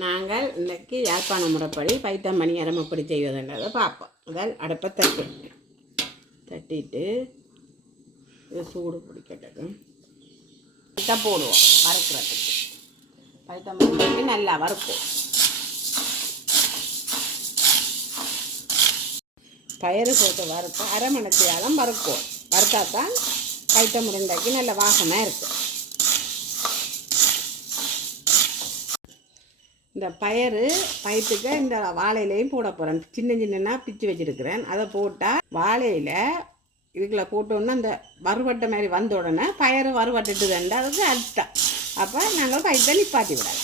நாங்கள் இன்றைக்கி யாழ்ப்பாண முறைப்படி பைத்தம் மணியரம் எப்படி செய்வதுன்றதை பார்ப்போம். முதல் அடுப்பை தட்டு தட்டிட்டு இது சூடு பிடிக்கட்டும். இதை போடுவோம் வறுக்கிறதுக்கு. பைத்தம் மணி நல்லா வறுப்போம் பயிறு போட்டு வறுத்து அரை மணித்தியாலும் வறுப்போம் வறுத்தா தான் பைத்தம் முருண்டைக்கு நல்ல வாசமாக இருக்கும். இந்த பயறு பயிற்றுக்கு இந்த வாழையிலையும் போட போகிறேன் சின்ன சின்னனா பிச்சு வச்சுருக்கிறேன். அதை போட்டால் வாழையில் இதுக்குள்ள போட்டோன்னா அந்த வறுவட்டை மாதிரி வந்த உடனே பயறு வறுவட்டுட்டுதுண்டா அதுக்கு அர்த்தம் அப்போ நாங்கள் பயிற்றை நிப்பாட்டி விடலாம்.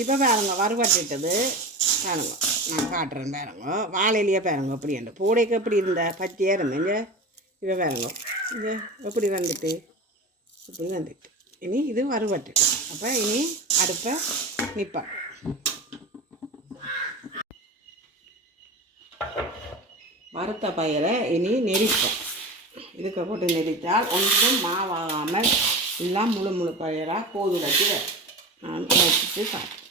இப்போ பாருங்க வறுவட்டுட்டது. பாருங்க நான் காட்டுறேன் பாருங்க. வாழையிலேயே பாருங்க அப்படி உண்டு போடைக்கு எப்படி இருந்த? பச்சையாக இருந்தீங்க இப்போ பாருங்க. இது எப்படி வந்துட்டு? இப்படி வந்துட்டு? இனி இது வறுவட்டு அப்போ இனி அடுப்பை நிப்பா வறுத்த பயிரை இனி நெரிப்போம் இதுக்கு போட்டு நெரித்தால் ஒன்றும் மாவாகாமல் எல்லாம் முழு முழு பயிராக கோதுலத்தில் நான் வச்சுட்டு சாப்பிட்டேன்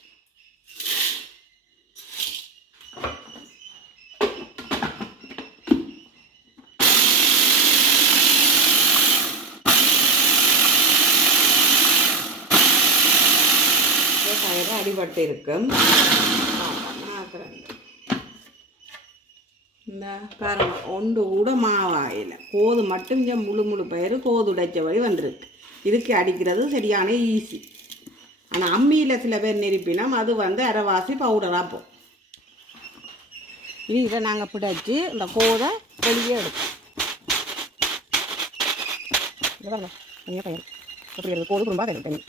பயிர் அடிபட்டு இருக்கும் இந்த பாருங்க ஒன்று கூட மாவாயில் கோது மட்டும் இங்கே முழு முழு பயிர் கோது உடைச்ச வழி வந்திருக்கு. இதுக்கு அடிக்கிறது சரியான ஈஸி ஆனால் அம்மியில் சில பேர் நெருப்பினா அது வந்து அரைவாசி பவுடராக போகும் இனி இதை நாங்கள் பிடிச்சி இந்த கோதை வெளியே எடுப்போம். இங்க பயிர் கோது குடும்பா தண்ணி.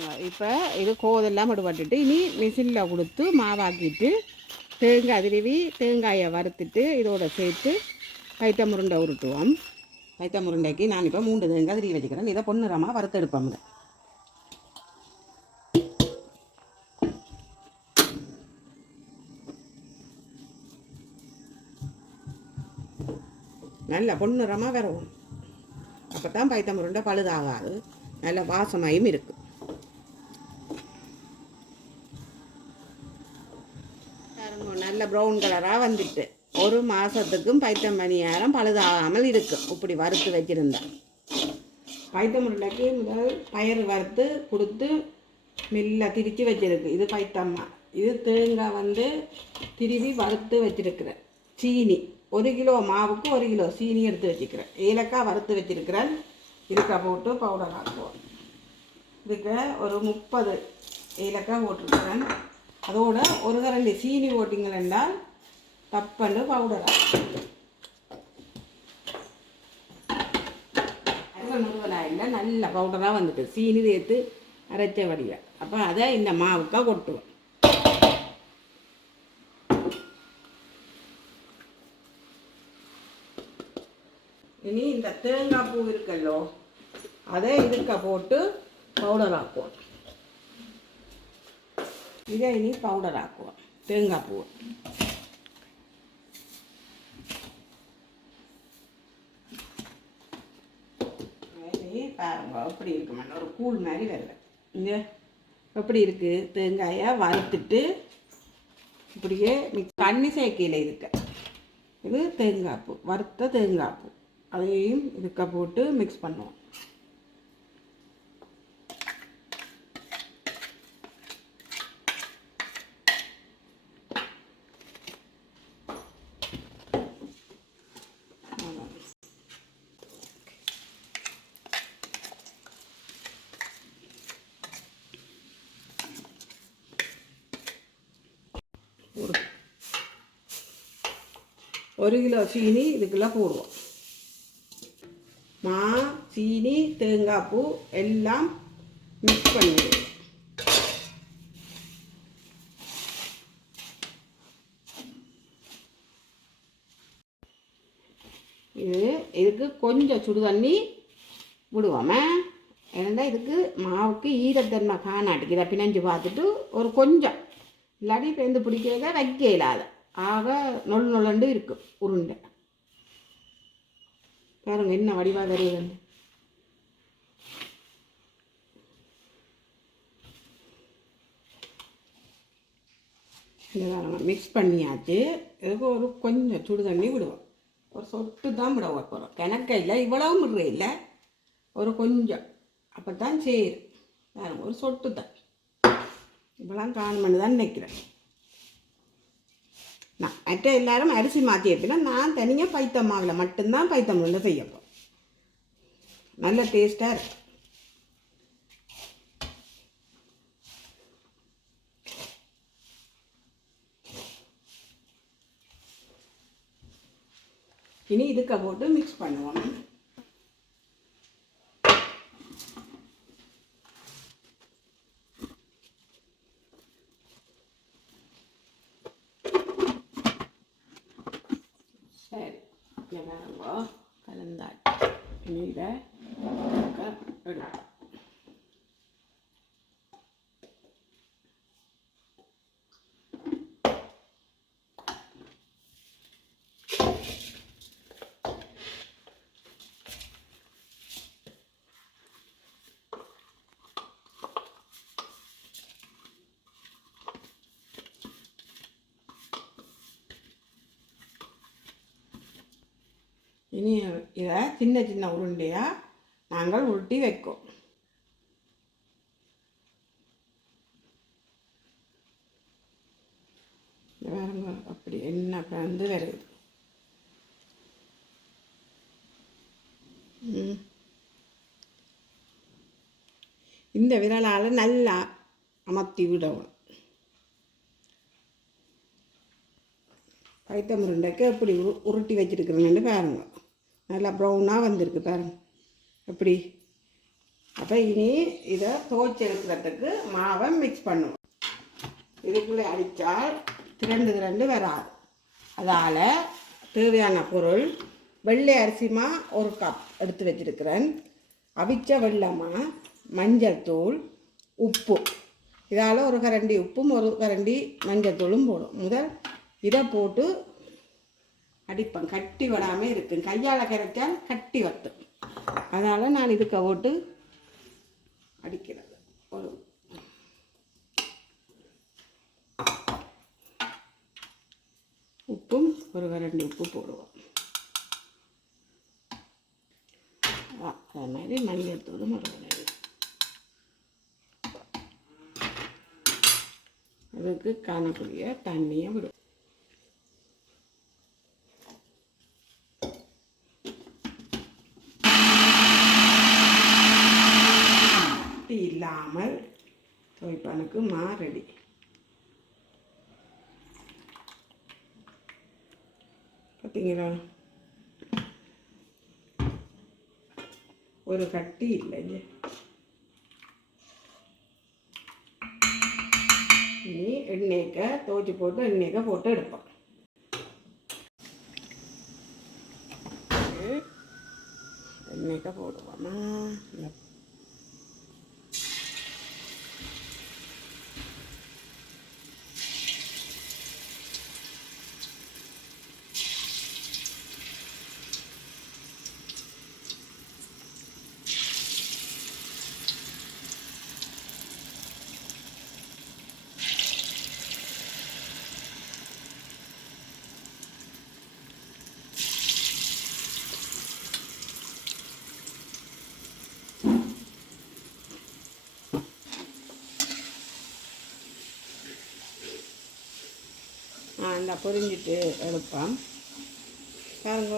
தனி இப்போ இது கோதெல்லாம் விடுபட்டுட்டு இனி மிஷினில் கொடுத்து மாவாக்கிட்டு தேங்காய் திருவி தேங்காயை வறுத்துட்டு இதோட சேர்த்து பைத்த முருண்டை உருட்டுவோம். பைத்த முருண்டைக்கு நான் இப்போ மூன்று தேங்காய் திருவி வச்சுக்கிறேன். இதை பொன்னிறமாக வறுத்தெடுப்போம் இதை. நல்ல பொன்னிறமாக வரவும் அப்போ தான் பைத்த முருண்டை பழுதாகாது. நல்ல வாசமாயும் இருக்குது ப்ரௌன் கலராக வந்துட்டு. ஒரு மாதத்துக்கும் பைத்தம் மணி நேரம் பழுதாகாமல் இருக்கும். இப்படி வறுத்து வச்சுருந்தேன் பைத்தம் உருளைக்கு முதல் பயிர் வறுத்து கொடுத்து மெல்ல திரிச்சு வச்சிருக்கு. இது பைத்தம்மா இது தேங்காய் வந்து திருவி வறுத்து வச்சிருக்கிறேன். சீனி. ஒரு கிலோ மாவுக்கு ஒரு கிலோ சீனி எடுத்து வச்சுக்கிறேன் ஏலக்காய் வறுத்து வச்சிருக்கிறேன். இதுக்கா போட்டு பவுடர் ஆக்குவோம். இதுக்கு ஒரு முப்பது ஏலக்காய் போட்டிருக்கிறேன். அதோட ஒரு கரண்டி சீனி போட்டிங்கள் என்றால் தப்பண்டு பவுடரா இல்லை நல்ல பவுடராக வந்துட்டு சீனி சேர்த்து அரைச்ச வடிவ. அப்போ அதை இந்த மாவுக்காக கொட்டுவோம். இனி இந்த தேங்காய் பூ இருக்கல்லோ அதை இதுக்க போட்டு பவுடர் ஆக்குவோம். இதை இனி பவுடர் ஆக்குவோம் தேங்காய் பூ பாருங்க எப்படி இருக்குமென்னு ஒரு கூழ் மாதிரி வருது இங்கே எப்படி இருக்குது தேங்காயை வறுத்துட்டு இப்படியே மிக்ஸ் தண்ணி சேர்க்கையில் இதுக்கு இது தேங்காய் பூ வறுத்த தேங்காய் பூ அதையும் இதுக்க போட்டு மிக்ஸ் பண்ணுவோம் ஒரு ஒரு கிலோ சீனி இதுக்கெல்லாம் போடுவோம். மா சீனி தேங்காய் பூ எல்லாம் மிக்ஸ் பண்ணிடுவோம். இது இதுக்கு கொஞ்சம் சுடு தண்ணி விடுவோமே. ஏன்னா இதுக்கு மாவுக்கு ஈரத்தன்மை காணாட்டுக்கு. இதை பிணைஞ்சு பார்த்துட்டு ஒரு கொஞ்சம். இல்லாட்டி பேருந்து பிடிக்கிறத? வைக்க இல்லாத. ஆக நொல் நொல்லண்டு இருக்கும் உருண்டை. பாருங்கள் என்ன வடிவாக தருதுன்னு இந்த மிக்ஸ் பண்ணியாச்சு. எதுக்கு ஒரு கொஞ்சம் சுடு தண்ணி விடுவோம். ஒரு சொட்டு தான் விட போகிறோம் கிணக்க இல்லை இவ்வளவும் விடுற இல்லை. ஒரு கொஞ்சம். அப்போ தான் சரி பாருங்க ஒரு சொட்டு தான். இவ்வளோ காணும் தான் நினைக்கிறேன். நான் மற்ற எல்லாரும் அரிசி மாற்றி எப்படின்னா நான் தனியாக பைத்த மாவில் மட்டும்தான் பைத்த மாவில் செய்யப்போம் நல்ல டேஸ்ட்டாக இருக்கும் இனி இதுக்க போட்டு மிக்ஸ் பண்ணுவோம். சரி இங்க பாருங்க கலந்தாச்சு இனி இதை எடுப்போம் இனி இதை சின்ன சின்ன உருண்டையாக நாங்கள் உருட்டி வைக்கோம் பாருங்க அப்படி என்ன பிறந்து வருது. இந்த விரலால் நல்லா அமர்த்தி விடவும். பைத்த முருண்டைக்கு எப்படி உரு உருட்டி வச்சிருக்கிறேன்னு பாருங்கள் நல்லா ப்ரௌனாக வந்திருக்கு பாருங்க. எப்படி அப்போ இனி இதை துவைச்சி எடுக்கிறதுக்கு மாவை மிக்ஸ் பண்ணுவோம். இதுக்குள்ளே அடித்தால் திரண்டு திரண்டு வராது. அதால் தேவையான பொருள் வெள்ளை அரிசிமா ஒரு கப் எடுத்து வச்சிருக்கிறேன். அவிச்ச வெள்ளமா மஞ்சள் தூள் உப்பு. இதால் ஒரு கரண்டி உப்பும் ஒரு கரண்டி மஞ்சள் தூளும் போடும். முதல் இதை போட்டு அடிப்பேன் கட்டி விடாமல் இருக்கும் கையால் கரைச்சால் கட்டி வத்தும். அதனால் நான் இதுக்க போட்டு அடிக்கிறது. ஒரு உப்பும் ஒரு கரண்டி உப்பு போடுவோம். அது அதே மாதிரி மஞ்சள் ஒரு கரண்டி அதுக்கு காணக்கூடிய தண்ணியை விடும் கட்டி இல்லாமல் துவைப்பானுக்கு மா ரெடி. பார்த்தீங்களா ஒரு கட்டி இல்லைங்க இனி எண்ணெய்க்க துவைச்சி போட்டு எண்ணெய்க்க போட்டு எடுப்போம். எண்ணெய்க்க போடுவோமா. அந்த பொரிஞ்சிட்டு எடுப்போம். பாருங்க.